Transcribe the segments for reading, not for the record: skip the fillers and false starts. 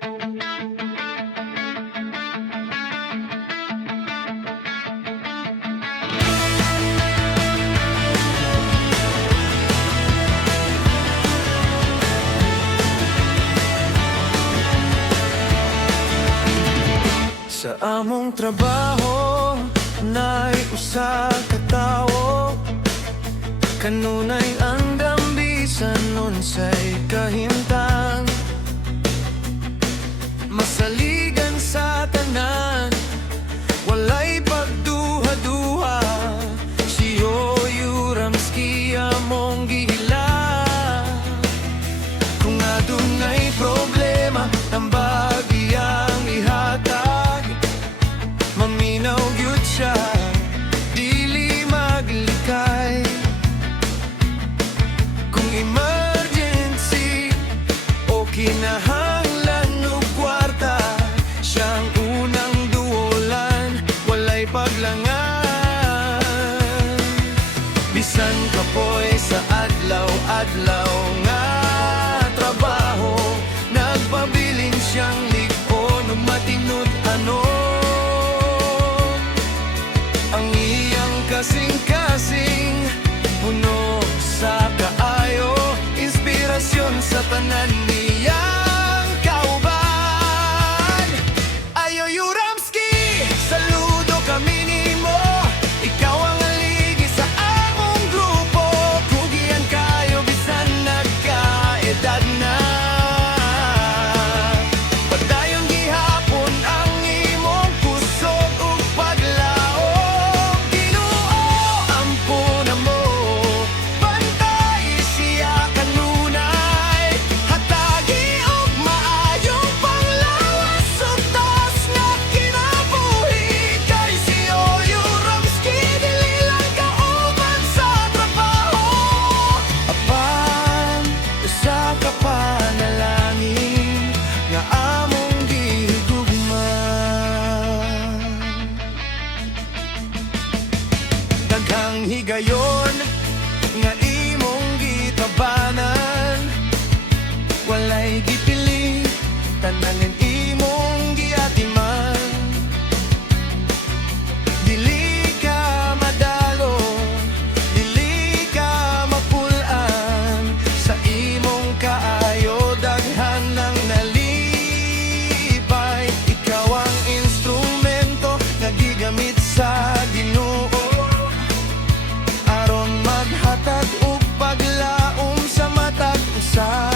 Sa among trabaho, na'y usa ka tawo. Kanunay andam bisan unsay kahimtang. Masaligan sa tanan, walay pagduha-duha. Si Yoyo Ramsky among gihila. Kung adunay problema, tambag iyang ihatag. Maminaw gyud siya, dili maglikay. Kung emergency o kinahanglan og kwarta, siyang unang duolan, walay paglangan. Bisan kapoy sa adlaw-adlaw nga trabaho, nagpabilin siyang lig-on ug matinud ano. Ang iyang kasing-kasing, puno sa kaayo, inspirasyon sa tanan niyang kauban. Ay Yoyo Ramsky, saludo kami nimo. Ikaw ang aligi sa among grupo. Pugian kayo bisan nagkaedad na. Padayon gihapon ang imong kusog ug paglaom. Ginoo, ampun na mo, bantay siya kanunay. Hatagi og maayong panglawas, suntas nga kinabuhi. Kay si Yoyo Ramsky, dili lang kauban sa trabaho. Apan, usa ka panalangin nga among gihigugma. Daghang higayon nga imong gitabanan, walay gipili, tanangin imong giatiman. Dili ka madalo, dili ka mapulaan, sa imong kaayo daghan nang nalipay. Ikaw ang instrumento nga gigamit sa Ginoo, aron maghatag og paglaom sa matag usa.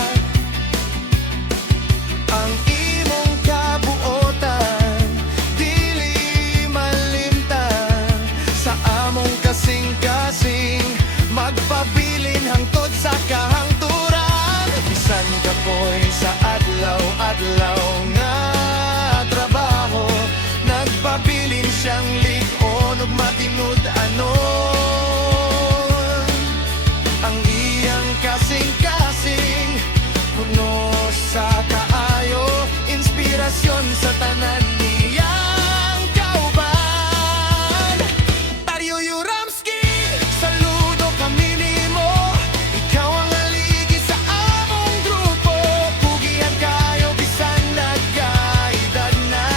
Ang imong kabuotan, dili malimtan. Sa among kasing-kasing, magpabilin hangtod sa kahangturan. Bisan kapoy sa adlaw-adlaw nga trabaho, nagpabilin siyang lig-on ug matinud anon. Ang iyang kasing-kasing, puno sa kaayo, inspirasyon sa tanan niyang kauban. Ay Yoyo Ramsky, saludo kami nimo. Ikaw ang aligi sa among grupo. Pugian kayo bisan nagkaedad na.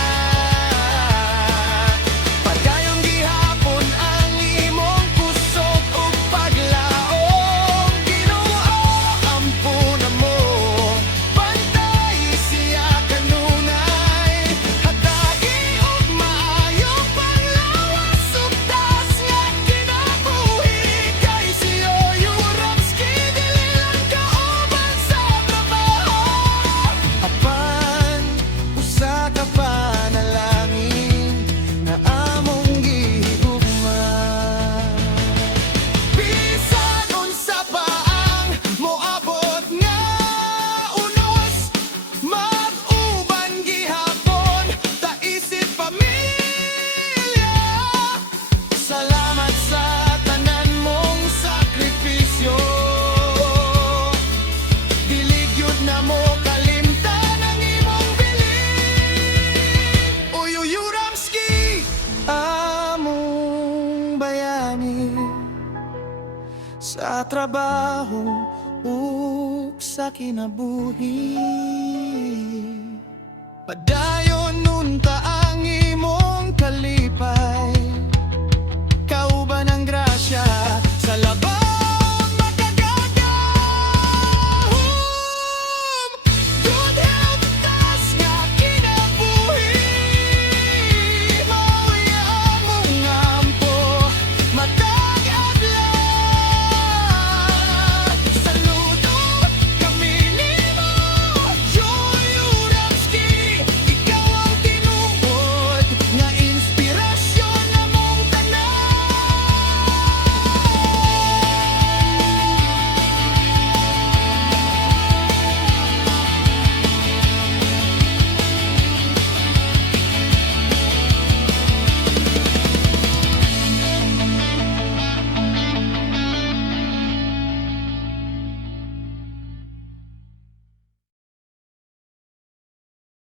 Padayon gihapon ang imong kusog ug paglaom. Ginoo, ampun na mo, bantay siya kanunay. Hatagi og maayong panglawas, suntas nga kinabuhi. Kay si Yoyo Ramsky, dili lang kauban sa trabaho. Apan, usa ka panalangin na among gihigugma. Bisan unsa pa ang moabot nga unos, mag-uban gihapon, ta isip pamilya. Salamat sa tanan mong sakripisyo. Dili gyud na mo kalimtan ang imong bilin. O Yoyo Ramsky, among bayani, sa trabaho ug sa kinabuhi. padayon